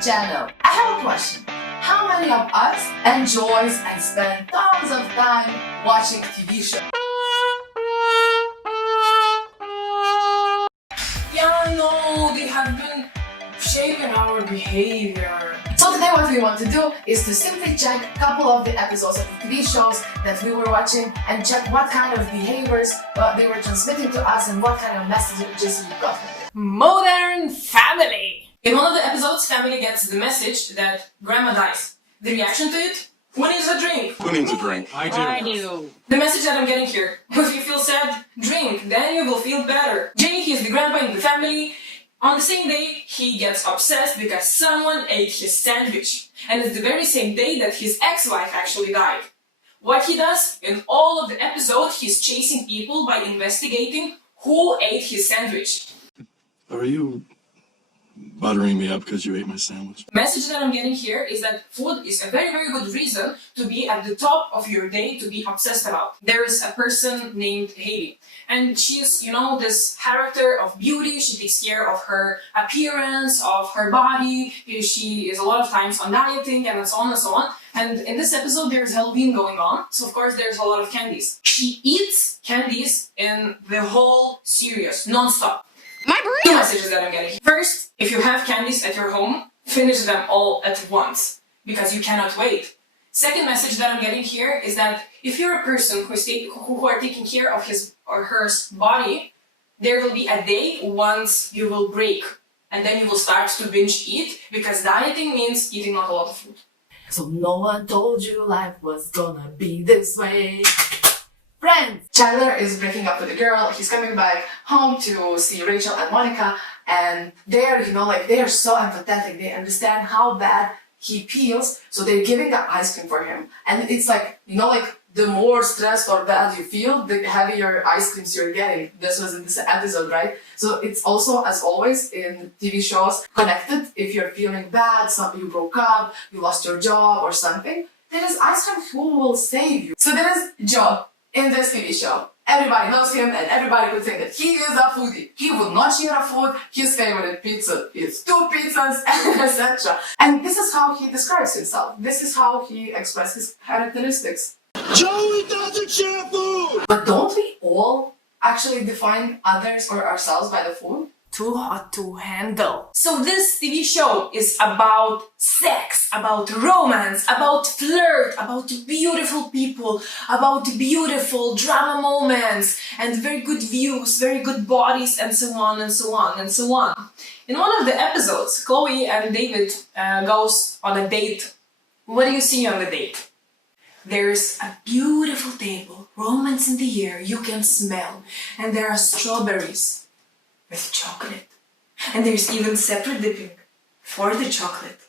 channel. I have a question. How many of us enjoys and spend tons of time watching TV shows? Yeah, I know, they have been shaping our behavior. So today what we want to do is to simply check a couple of the episodes of the TV shows that we were watching and check what kind of behaviors they were transmitting to us and what kind of messages we got from it. Modern family. In one of the episodes, family gets the message that grandma dies. The reaction to it? Who needs a drink? Who needs a drink? I do. The message that I'm getting here. If you feel sad, drink, then you will feel better. Jimmy, he's the grandpa in the family. On the same day, he gets obsessed because someone ate his sandwich. And it's the very same day that his ex-wife actually died. What he does in all of the episode, he's chasing people by investigating who ate his sandwich. Are you buttering me up because you ate my sandwich? The message that I'm getting here is that food is a very, very good reason to be at the top of your day, to be obsessed about. There is a person named Haley. And she's, this character of beauty. She takes care of her appearance, of her body. She is a lot of times on dieting and so on and so on. And in this episode, there's Halloween going on. So of course, there's a lot of candies. She eats candies in the whole series, non-stop. My Two burrito! messages that I'm getting. First, if you have candies at your home, finish them all at once, because you cannot wait. Second message that I'm getting here is that if you're a person who are taking care of his or her body, there will be a day once you will break, and then you will start to binge eat, because dieting means eating not a lot of food. So no one told you life was gonna be this way. Friends! Chandler is breaking up with a girl. He's coming back home to see Rachel and Monica, and they're, they are so empathetic. They understand how bad he feels, so they're giving the ice cream for him. And it's the more stressed or bad you feel, the heavier ice creams you're getting. This was in this episode, right? So it's also, as always in TV shows, connected. If you're feeling bad, you broke up, you lost your job or something, there is ice cream who will save you. So there is Joe in this TV show. Everybody knows him and everybody would think that he is a foodie. He would not share a food. His favorite pizza is 2 pizzas, etc. And this is how he describes himself. This is how he expresses his characteristics. Joey doesn't share food! But don't we all actually define others or ourselves by the food? Too hot to handle. So this TV show is about sex, about romance, about flirt, about beautiful people, about beautiful drama moments, and very good views, very good bodies, and so on and so on and so on. In one of the episodes, Chloe and David goes on a date. What do you see on the date? There's a beautiful table, romance in the air, you can smell, and there are strawberries with chocolate. And there's even separate dipping for the chocolate.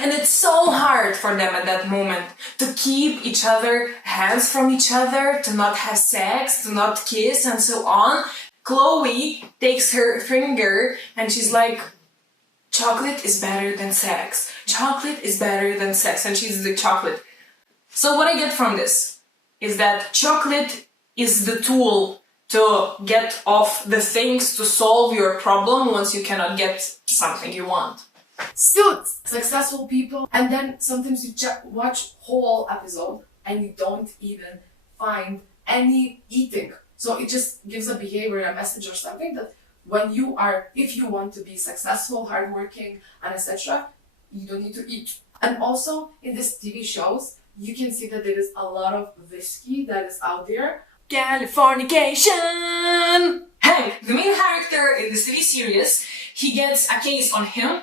And it's so hard for them at that moment to keep each other, hands from each other, to not have sex, to not kiss, and so on. Chloe takes her finger and she's like, chocolate is better than sex. Chocolate is better than sex. And she's the chocolate. So what I get from this is that chocolate is the tool to get off the things to solve your problem once you cannot get something you want. Suits! Successful people, and then sometimes you watch whole episode and you don't even find any eating. So it just gives a behavior, a message or something that if you want to be successful, hardworking, and etc., you don't need to eat. And also in these TV shows, you can see that there is a lot of whiskey that is out there. Californication! Hank, the main character in this TV series, he gets a case on him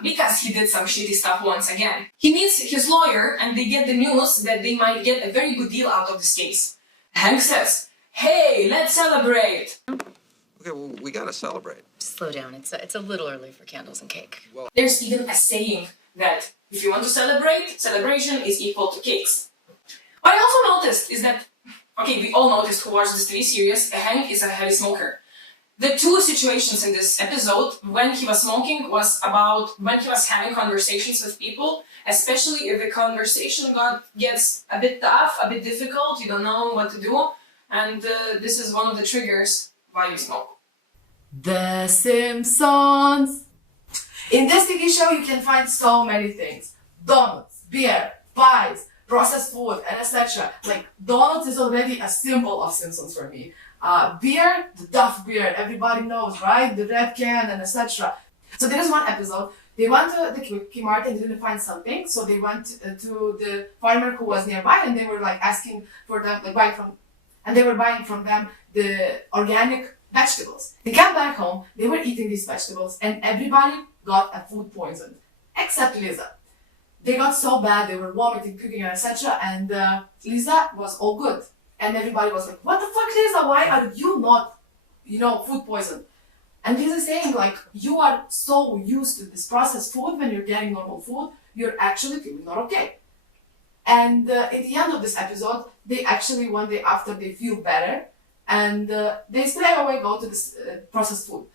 because he did some shitty stuff once again. He meets his lawyer and they get the news that they might get a very good deal out of this case. Hank says, hey, let's celebrate! Okay, well, we gotta celebrate. Slow down. It's a little early for candles and cake. There's even a saying that if you want to celebrate, celebration is equal to cakes. What I also noticed is that we all noticed who watched this TV series, Hank is a heavy smoker. The two situations in this episode when he was smoking was about when he was having conversations with people, especially if the conversation gets a bit tough, a bit difficult, you don't know what to do, and this is one of the triggers why you smoke. The Simpsons! In this TV show, you can find so many things. Donuts, beer, pies, processed food, and etc. Like, donuts is already a symbol of Simpsons for me. Beer, the Duff beer, everybody knows, right? The red can and etc. So there is one episode, they went to the Quickie Mart and didn't find something, so they went to the farmer who was nearby and they were like asking for them, like they were buying from them the organic vegetables. They came back home, they were eating these vegetables and everybody got a food poison, except Lisa. They got so bad, they were vomiting, puking, etc. And Lisa was all good. And everybody was like, what the fuck, Lisa? Why are you not, food poisoned? And Lisa is saying, like, you are so used to this processed food when you're getting normal food, you're actually feeling not okay. And at the end of this episode, they actually, one day after, they feel better. And they straight away go to this processed food.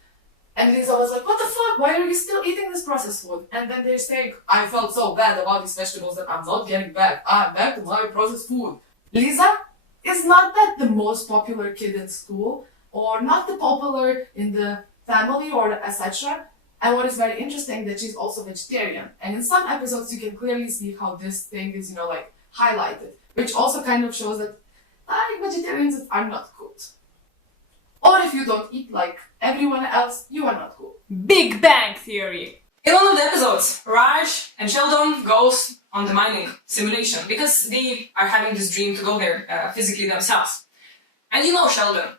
And Lisa was like, what the fuck? Why are you still eating this processed food? And then they're saying, I felt so bad about these vegetables that I'm not getting back. I'm back to my processed food. Lisa is not that the most popular kid in school or not the popular in the family or etc. And what is very interesting that she's also vegetarian. And in some episodes you can clearly see how this thing is, highlighted. Which also kind of shows that vegetarians are not good. Or if you don't eat like everyone else, you are not cool. Big Bang Theory. In one of the episodes, Raj and Sheldon goes on the mining simulation because they are having this dream to go there physically themselves. And Sheldon,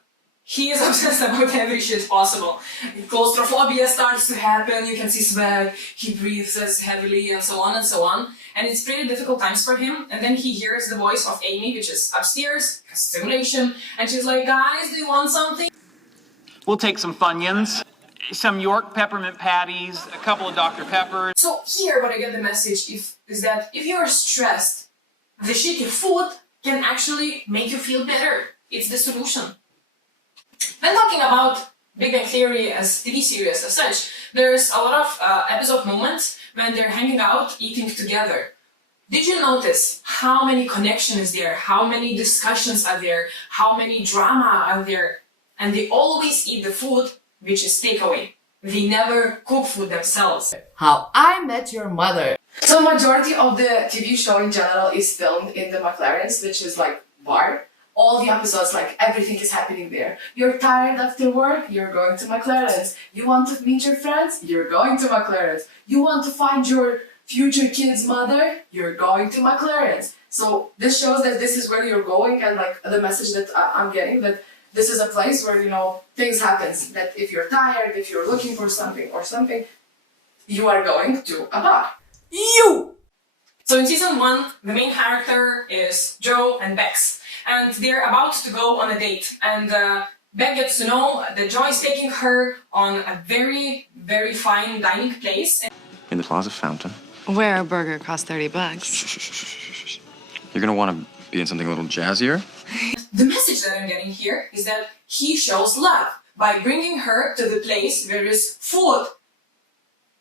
he is obsessed about every shit possible. Claustrophobia starts to happen, you can see sweat, he breathes as heavily and so on and so on. And it's pretty difficult times for him. And then he hears the voice of Amy, which is upstairs, simulation, and she's like, guys, do you want something? We'll take some Funyuns, some York peppermint patties, a couple of Dr. Peppers. So here what I get the message is that if you're stressed, the shitty food can actually make you feel better. It's the solution. When talking about Big Bang Theory as TV series as such, there's a lot of episode moments when they're hanging out, eating together. Did you notice how many connections is there, how many discussions are there, how many drama are there? And they always eat the food which is takeaway. They never cook food themselves. How I Met Your Mother. So majority of the TV show in general is filmed in the McLaren's, which is like bar. All the episodes, like everything is happening there. You're tired after work, you're going to McLaren's. You want to meet your friends, you're going to McLaren's. You want to find your future kid's mother, you're going to McLaren's. So this shows that this is where you're going and like the message that I'm getting, that this is a place where, things happen. That if you're tired, if you're looking for something or something, you are going to a bar. So in season 1, the main character is Joe and Bex. And they're about to go on a date. And Beck gets to know that Joe is taking her on a very, very fine dining place. In the Plaza Fountain. Where a burger costs $30. You're gonna want to be in something a little jazzier. The message that I'm getting here is that he shows love by bringing her to the place where there's food.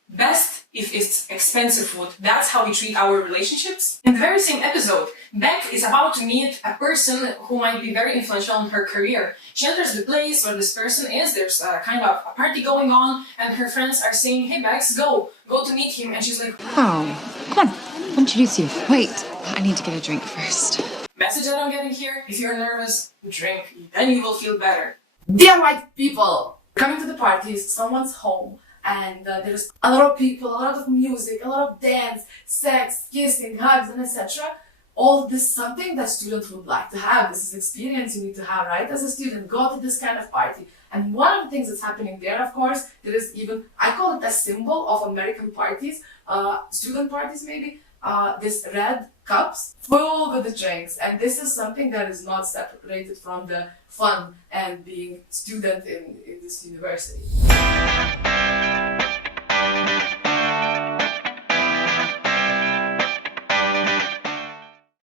Best if it's expensive food. That's how we treat our relationships. In the very same episode, Beck is about to meet a person who might be very influential in her career. She enters the place where this person is, there's kind of a party going on, and her friends are saying, hey Bex, go to meet him. And she's like, Oh, come on, I'll introduce you. Wait, I need to get a drink first. Message that I'm getting here, if you're nervous, drink, then you will feel better. Dear white people! Coming to the parties, someone's home, and there's a lot of people, a lot of music, a lot of dance, sex, kissing, hugs, and etc. All this is something that students would like to have. This is experience you need to have, right? As a student, go to this kind of party. And one of the things that's happening there, of course, there is even, I call it a symbol of American parties, student parties maybe, this red cups full with the drinks. And this is something that is not separated from the fun and being student in this university.